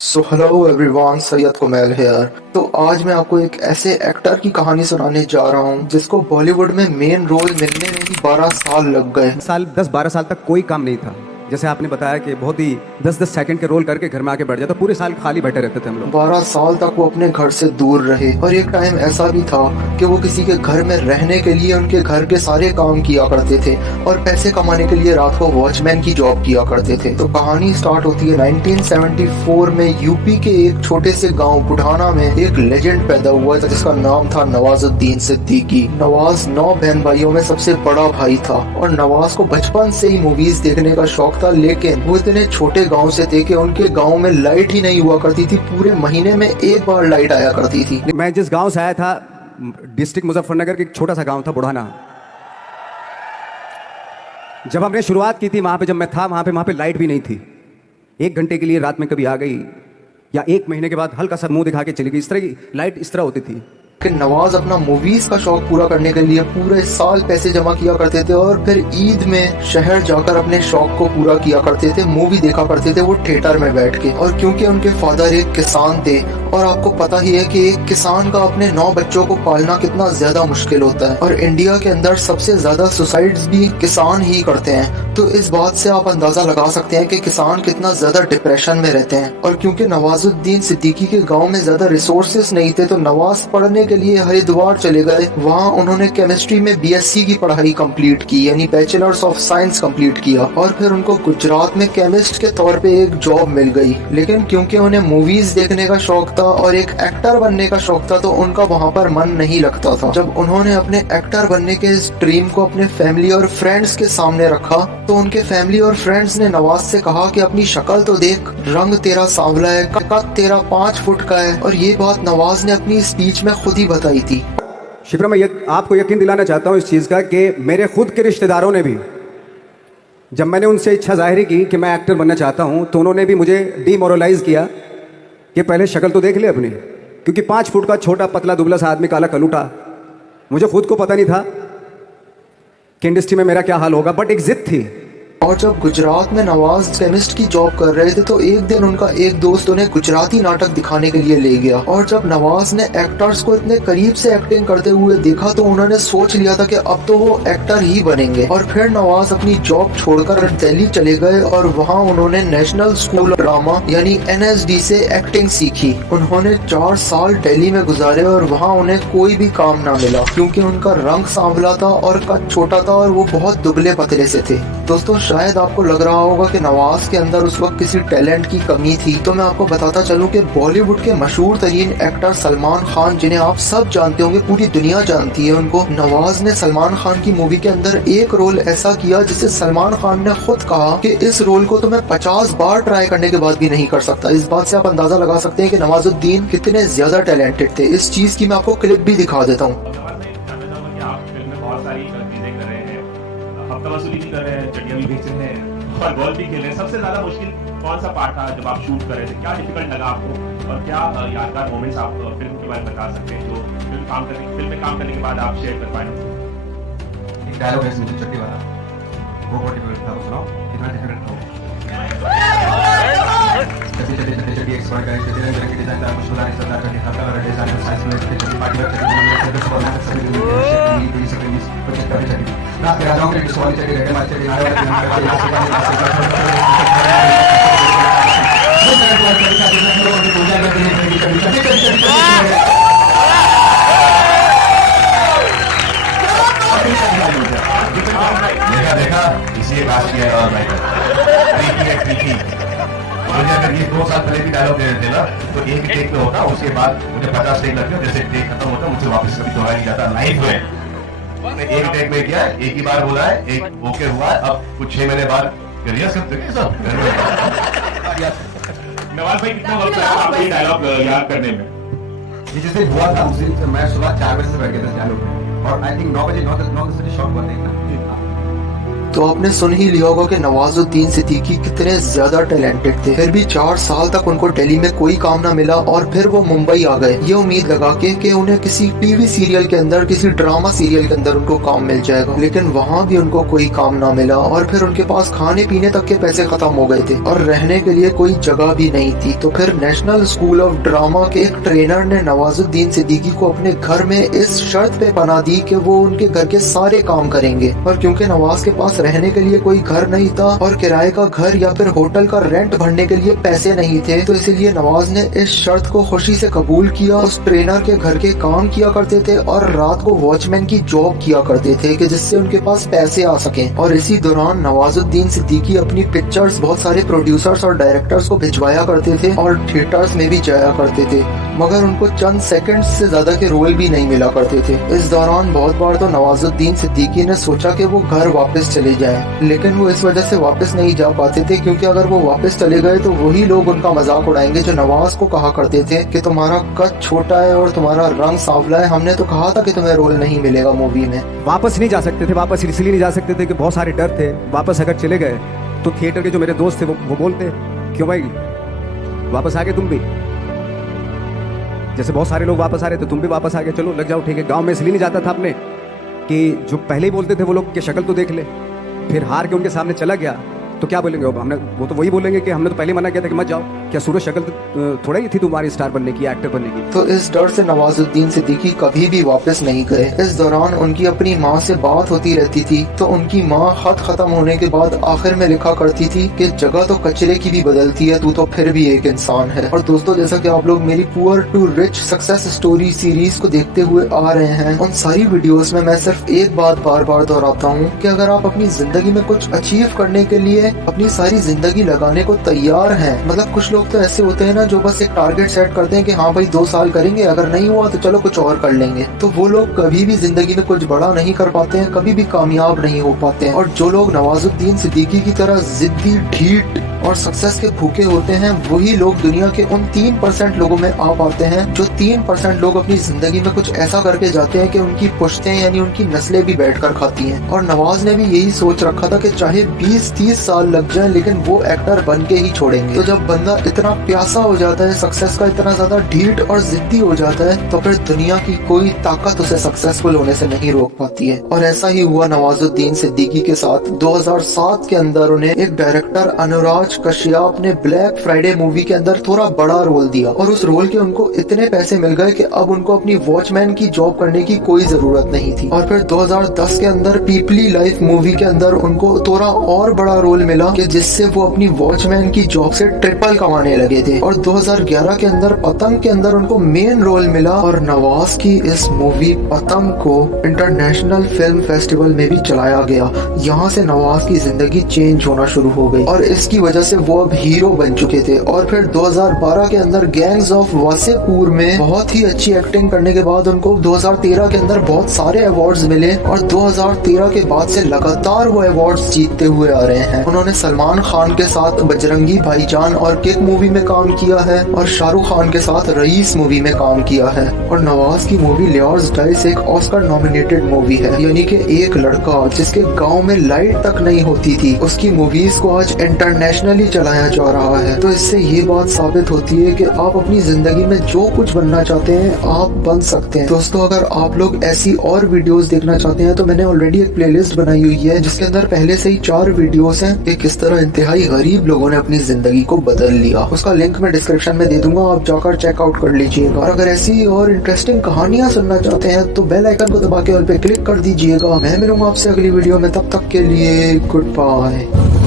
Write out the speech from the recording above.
So hello everyone, Syed Kumail here. तो आज मैं आपको एक ऐसे एक्टर की कहानी सुनाने जा रहा हूँ जिसको बॉलीवुड में मेन रोल मिलने में ही 12 साल लग गए। साल 10-12 साल तक कोई काम नहीं था। जैसे आपने बताया कि बहुत ही 10-10 सेकंड के रोल करके घर में आके बैठ जाता, पूरे साल खाली बैठे रहते थे हम लोग। 12 साल तक वो अपने घर से दूर रहे और एक टाइम ऐसा भी था कि वो किसी के घर में रहने के लिए उनके घर के सारे काम किया करते थे और पैसे कमाने के लिए रात को वॉचमैन की जॉब किया करते थे। तो कहानी स्टार्ट होती है 1974 में यूपी के एक छोटे से गांव बुढ़ाना में एक लेजेंड पैदा हुआ था जिसका नाम था नवाजुद्दीन सिद्दीकी। नवाज 9 बहन भाइयों में सबसे बड़ा भाई था और नवाज को बचपन से ही मूवीज देखने का शौक था, लेकिन वो इतने छोटे गांव से थे कि उनके गांव में लाइट ही नहीं हुआ करती थी। पूरे महीने में एक बार लाइट आया करती थी। मैं जिस गांव से आया था, डिस्ट्रिक्ट मुजफ्फरनगर के एक छोटा सा गांव था बुढ़ाना। जब हमने शुरुआत की थी वहां पे, जब मैं था वहां पे लाइट भी नहीं थी। 1 घंटे के लिए रात में कभी आ गई या 1 महीने के बाद हल्का सा मुंह दिखा के चली गई। इस तरह की लाइट इस तरह होती थी कि नवाज अपना मूवीज का शौक पूरा करने के लिए पूरे साल पैसे जमा किया करते थे और फिर ईद में शहर जाकर अपने शौक को पूरा किया करते थे। मूवी देखा करते थे वो थिएटर में बैठ के। और क्योंकि उनके फादर एक किसान थे और आपको पता ही है कि एक किसान का अपने 9 बच्चों को पालना कितना ज्यादा मुश्किल होता है और इंडिया के अंदर सबसे ज्यादा सुसाइड्स भी किसान ही करते हैं। तो इस बात से आप अंदाजा लगा सकते हैं कि किसान कितना ज्यादा डिप्रेशन में रहते हैं। और क्योंकि नवाजुद्दीन सिद्दीकी के गाँव में ज्यादा रिसोर्सेस नहीं थे तो नवाज पढ़ने के लिए हरिद्वार चले गए। वहाँ उन्होंने केमिस्ट्री में बीएससी की पढ़ाई कंप्लीट की, यानी बैचलर्स ऑफ साइंस कंप्लीट किया। और फिर उनको गुजरात में केमिस्ट के तौर पे एक जॉब मिल गई। लेकिन क्योंकि उन्हें मूवीज देखने का शौक था और एक एक्टर बनने का शौक था तो उनका वहाँ पर मन नहीं लगता था। जब उन्होंने अपने एक्टर बनने के इस ड्रीम को अपने फैमिली और फ्रेंड्स के सामने रखा तो उनके फैमिली और फ्रेंड्स ने नवाज से कहा कि अपनी शक्ल तो देख, रंग तेरा सांवला है, कद तेरा 5 फुट का है। और ये बात नवाज ने अपनी स्पीच में खुद ही बताई थी। शिप्रा, मैं आपको यकीन दिलाना चाहता हूं इस चीज़ का कि मेरे खुद के रिश्तेदारों ने भी, जब मैंने उनसे इच्छा जाहिर की कि मैं एक्टर बनना चाहता हूं, तो उन्होंने भी मुझे डीमोरलाइज किया कि पहले शक्ल तो देख ले अपनी। क्योंकि 5 फुट का छोटा पतला दुबला सा आदमी, काला कलूटा, मुझे खुद को पता नहीं था कि इंडस्ट्री में मेरा क्या हाल होगा, बट एक जिद थी। और जब गुजरात में नवाज केमिस्ट की जॉब कर रहे थे तो एक दिन उनका एक दोस्त उन्हें गुजराती नाटक दिखाने के लिए ले गया। और जब नवाज ने एक्टर्स को इतने करीब से एक्टिंग करते हुए देखा तो उन्होंने सोच लिया था कि अब तो वो एक्टर ही बनेंगे। और फिर नवाज अपनी जॉब छोड़कर दिल्ली चले गए और वहाँ उन्होंने नेशनल स्कूल ऑफ ड्रामा यानी NSD से एक्टिंग सीखी। उन्होंने 4 साल दिल्ली में गुजारे और वहाँ उन्हें कोई भी काम ना मिला क्योंकि उनका रंग सांवला था और कद छोटा था और वो बहुत दुबले पतले से थे। दोस्तों, शायद आपको लग रहा होगा कि नवाज के अंदर उस वक्त किसी टैलेंट की कमी थी, तो मैं आपको बताता चलूं कि बॉलीवुड के मशहूर तरीन एक्टर सलमान खान, जिन्हें आप सब जानते होंगे, पूरी दुनिया जानती है उनको, नवाज ने सलमान खान की मूवी के अंदर एक रोल ऐसा किया जिसे सलमान खान ने खुद कहा कि इस रोल को तो मैं 50 बार ट्राई करने के बाद भी नहीं कर सकता। इस बात से आप अंदाजा लगा सकते हैं कि नवाजुद्दीन कितने ज्यादा टैलेंटेड थे। इस चीज की मैं आपको क्लिप भी दिखा देता हूँ। हफ्ता वसूली भी कर रहे हैं, चटिया भी बेच रहे हैं और गोल भी खेल रहे हैं। सबसे ज्यादा मुश्किल कौन सा पार्ट था जब आप शूट कर रहे थे? क्या डिफिकल्ट लगा आपको और क्या यादगार मोमेंट्स आप फिल्म के बारे में बता सकते हैं जो फिल्म में काम करने के बाद आप शेयर कर पाए? एक डायलॉग है मुझे चट्टी वाला, वो बहुत डिफिकल्ट था। सुनाओ कितना डिफिकल्ट था। चट्टी चट्टी चट्टी चट्टी एक्सपर्ट करें, चट्टी रंग के डिजाइन का कुछ वाला सरदार का खाता वाला डिजाइन का साइज में चट्टी पार्टी का चट्टी को ना सभी पूरी सभी कुछ कर चट्टी रात के राजाओं के सवाल चट्टी रहते हैं चट्टी नारे देखा इसी बात किया और मुझे अगर ये 2 साल पहले भी डायलॉग दे रहे थे ना तो एक टेक में होता, उसके बाद मुझे 50 टेक लगते, जैसे टेक खत्म होता मुझसे वापस कभी दोहराया नहीं जाता। लाइफ में एक टेक में किया, एक ही बार बोला है, एक ओके हुआ है। अब कुछ 6 महीने बाद रिहर्स करते हैं सब। नवाज भाई कितना वक्त लगा आपको ये डायलॉग याद करने में? ये जैसे हुआ था उस दिन मैं सुबह 4 बजे से बैठ गया था डायलॉग में और आई थिंक 9 बजे 9 बजे शॉट हुआ था। तो आपने सुन ही लिया होगा कि नवाजुद्दीन सिद्दीकी कितने ज्यादा टैलेंटेड थे। फिर भी 4 साल तक उनको टेली में कोई काम ना मिला और फिर वो मुंबई आ गए ये उम्मीद लगा के कि उन्हें किसी टीवी सीरियल के अंदर, किसी ड्रामा सीरियल के अंदर उनको काम मिल जाएगा। लेकिन वहाँ भी उनको कोई काम ना मिला और फिर उनके पास खाने पीने तक के पैसे खत्म हो गए थे और रहने के लिए कोई जगह भी नहीं थी। तो फिर नेशनल स्कूल ऑफ ड्रामा के एक ट्रेनर ने नवाजुद्दीन सिद्दीकी को अपने घर में इस शर्त पे पनाह दी कि वो उनके घर के सारे काम करेंगे। और क्योंकि नवाज के पास रहने के लिए कोई घर नहीं था और किराए का घर या फिर होटल का रेंट भरने के लिए पैसे नहीं थे, तो इसलिए नवाज ने इस शर्त को खुशी से कबूल किया। उस ट्रेनर के घर के काम किया करते थे और रात को वॉचमैन की जॉब किया करते थे कि जिससे उनके पास पैसे आ सके। और इसी दौरान नवाजुद्दीन सिद्दीकी अपनी पिक्चर्स बहुत सारे प्रोड्यूसर्स और डायरेक्टर्स को भिजवाया करते थे और थिएटर्स में भी जाया करते थे, मगर उनको चंद सेकंड्स से ज्यादा के रोल भी नहीं मिला करते थे। इस दौरान बहुत बार तो नवाजुद्दीन सिद्दीकी ने सोचा कि वो घर वापस चले जाएं, लेकिन वो इस वजह से वापस नहीं जा पाते थे क्योंकि अगर वो वापस चले गए तो वही लोग उनका मजाक उड़ाएंगे जो नवाज को कहा करते थे कि तुम्हारा कद छोटा है और तुम्हारा रंग सांवला है, हमने तो कहा था कि तुम्हें रोल नहीं मिलेगा मूवी में। वापस नहीं जा सकते थे। वापस इसलिए नहीं जा सकते थे कि बहुत सारे डर थे। वापस अगर चले गए तो थिएटर के जो मेरे दोस्त थे वो बोलते, क्यों भाई वापस आ गए तुम भी, जैसे बहुत सारे लोग वापस आ रहे थे तुम भी वापस आ गए, चलो लग जाओ ठीक है। गांव में इसलिए नहीं जाता था अपने कि जो पहले ही बोलते थे वो लोग कि शक्ल तो देख ले, फिर हार के उनके सामने चला गया तो क्या बोलेंगे हमने, वो तो वही बोलेंगे कि हमने तो पहले मना किया था कि मत जाओ, क्या सूरज शक्ल थोड़ा ही थी तुम्हारी स्टार बनने की, एक्टर बनने की। तो इस डर से नवाजुद्दीन सिद्दीकी कभी भी वापस नहीं गए। इस दौरान उनकी अपनी माँ से बात होती रहती थी तो उनकी माँ खत खत्म होने के बाद आखिर में लिखा करती थी कि जगह तो कचरे की भी बदलती है, तू तो फिर भी एक इंसान है। और दोस्तों, जैसा कि आप लोग मेरी poor to rich success story series को देखते हुए आ रहे हैं, उन सारी वीडियोस में मैं सिर्फ एक बात बार बार दोहराता हूँ कि अगर आप अपनी जिंदगी में कुछ अचीव करने के लिए अपनी सारी जिंदगी लगाने को तैयार हैं, मतलब कुछ लोग तो ऐसे होते हैं ना जो बस एक टारगेट सेट करते हैं कि हाँ भाई 2 साल करेंगे, अगर नहीं हुआ तो चलो कुछ और कर लेंगे, तो वो लोग कभी भी जिंदगी में कुछ बड़ा नहीं कर पाते हैं, कभी भी कामयाब नहीं हो पाते हैं। और जो लोग नवाजुद्दीन सिद्दीकी की तरह जिद्दी, ढीठ और सक्सेस के भूखे होते हैं, वही लोग दुनिया के उन 3% लोगों में आ पाते हैं जो 3% लोग अपनी जिंदगी में कुछ ऐसा करके जाते हैं कि उनकी पुश्तें यानी उनकी नस्लें भी बैठकर खाती हैं। और नवाज ने भी यही सोच रखा था कि चाहे 20-30 साल लग जाए लेकिन वो एक्टर बन के ही छोड़ेंगे। तो जब बंदा इतना प्यासा हो जाता है, सक्सेस का इतना ज्यादा ढीठ और जिद्दी हो जाता है, तो फिर दुनिया की कोई ताकत उसे सक्सेसफुल होने से नहीं रोक पाती है। और ऐसा ही हुआ नवाजुद्दीन सिद्दीकी के साथ। 2007 के अंदर उन्हें एक डायरेक्टर अनुराग कश्यप ने ब्लैक फ्राइडे मूवी के अंदर थोड़ा बड़ा रोल दिया और उस रोल के उनको इतने पैसे मिल गए कि अब उनको अपनी वॉचमैन की जॉब करने की कोई जरूरत नहीं थी। और फिर 2010 के अंदर पीपली लाइफ मूवी के अंदर उनको थोड़ा और बड़ा रोल मिला कि जिससे वो अपनी वॉचमैन की जॉब से ट्रिपल कमाने लगे थे। और 2011 के अंदर पतंग के अंदर उनको मेन रोल मिला और नवाज की इस मूवी पतंग को इंटरनेशनल फिल्म फेस्टिवल में भी चलाया गया। यहाँ से नवाज की जिंदगी चेंज होना शुरू हो गई और इसकी वजह से वो अब हीरो बन चुके थे। और फिर 2012 के अंदर गैंग्स ऑफ वासेपुर में बहुत ही अच्छी एक्टिंग करने के बाद उनको 2013 के अंदर बहुत सारे अवार्ड्स मिले और 2013 के बाद से लगातार वो अवार्ड्स जीतते हुए आ रहे हैं। उन्होंने सलमान खान के साथ बजरंगी भाईजान और किक मूवी में काम किया है और शाहरुख खान के साथ रईस मूवी में काम किया है। और नवाज की मूवी लियार्स डाइस एक ऑस्कर नॉमिनेटेड मूवी है, यानी कि एक लड़का जिसके गांव में लाइट तक नहीं होती थी, उसकी मूवीज को आज इंटरनेशनली चलाया जा रहा है। तो इससे ये बात साबित होती है कि आप अपनी जिंदगी में जो कुछ बनना चाहते हैं आप बन सकते हैं। दोस्तों, अगर आप लोग ऐसी और वीडियोस देखना चाहते हैं तो मैंने ऑलरेडी एक प्लेलिस्ट बनाई हुई है जिसके अंदर पहले से ही 4 वीडियोस हैं कि किस तरह इंतहाई गरीब लोगों ने अपनी जिंदगी को बदल लिया। उसका लिंक मैं डिस्क्रिप्शन में दे दूंगा, आप जाकर चेकआउट कर लीजिएगा। और अगर ऐसी और इंटरेस्टिंग कहानियां सुनना चाहते हैं तो बेल आइकन को दबा के ऑल पे क्लिक कर दीजिएगा। मैं मिलूंगा आपसे अगली वीडियो में, तब तक के लिए गुड बाय।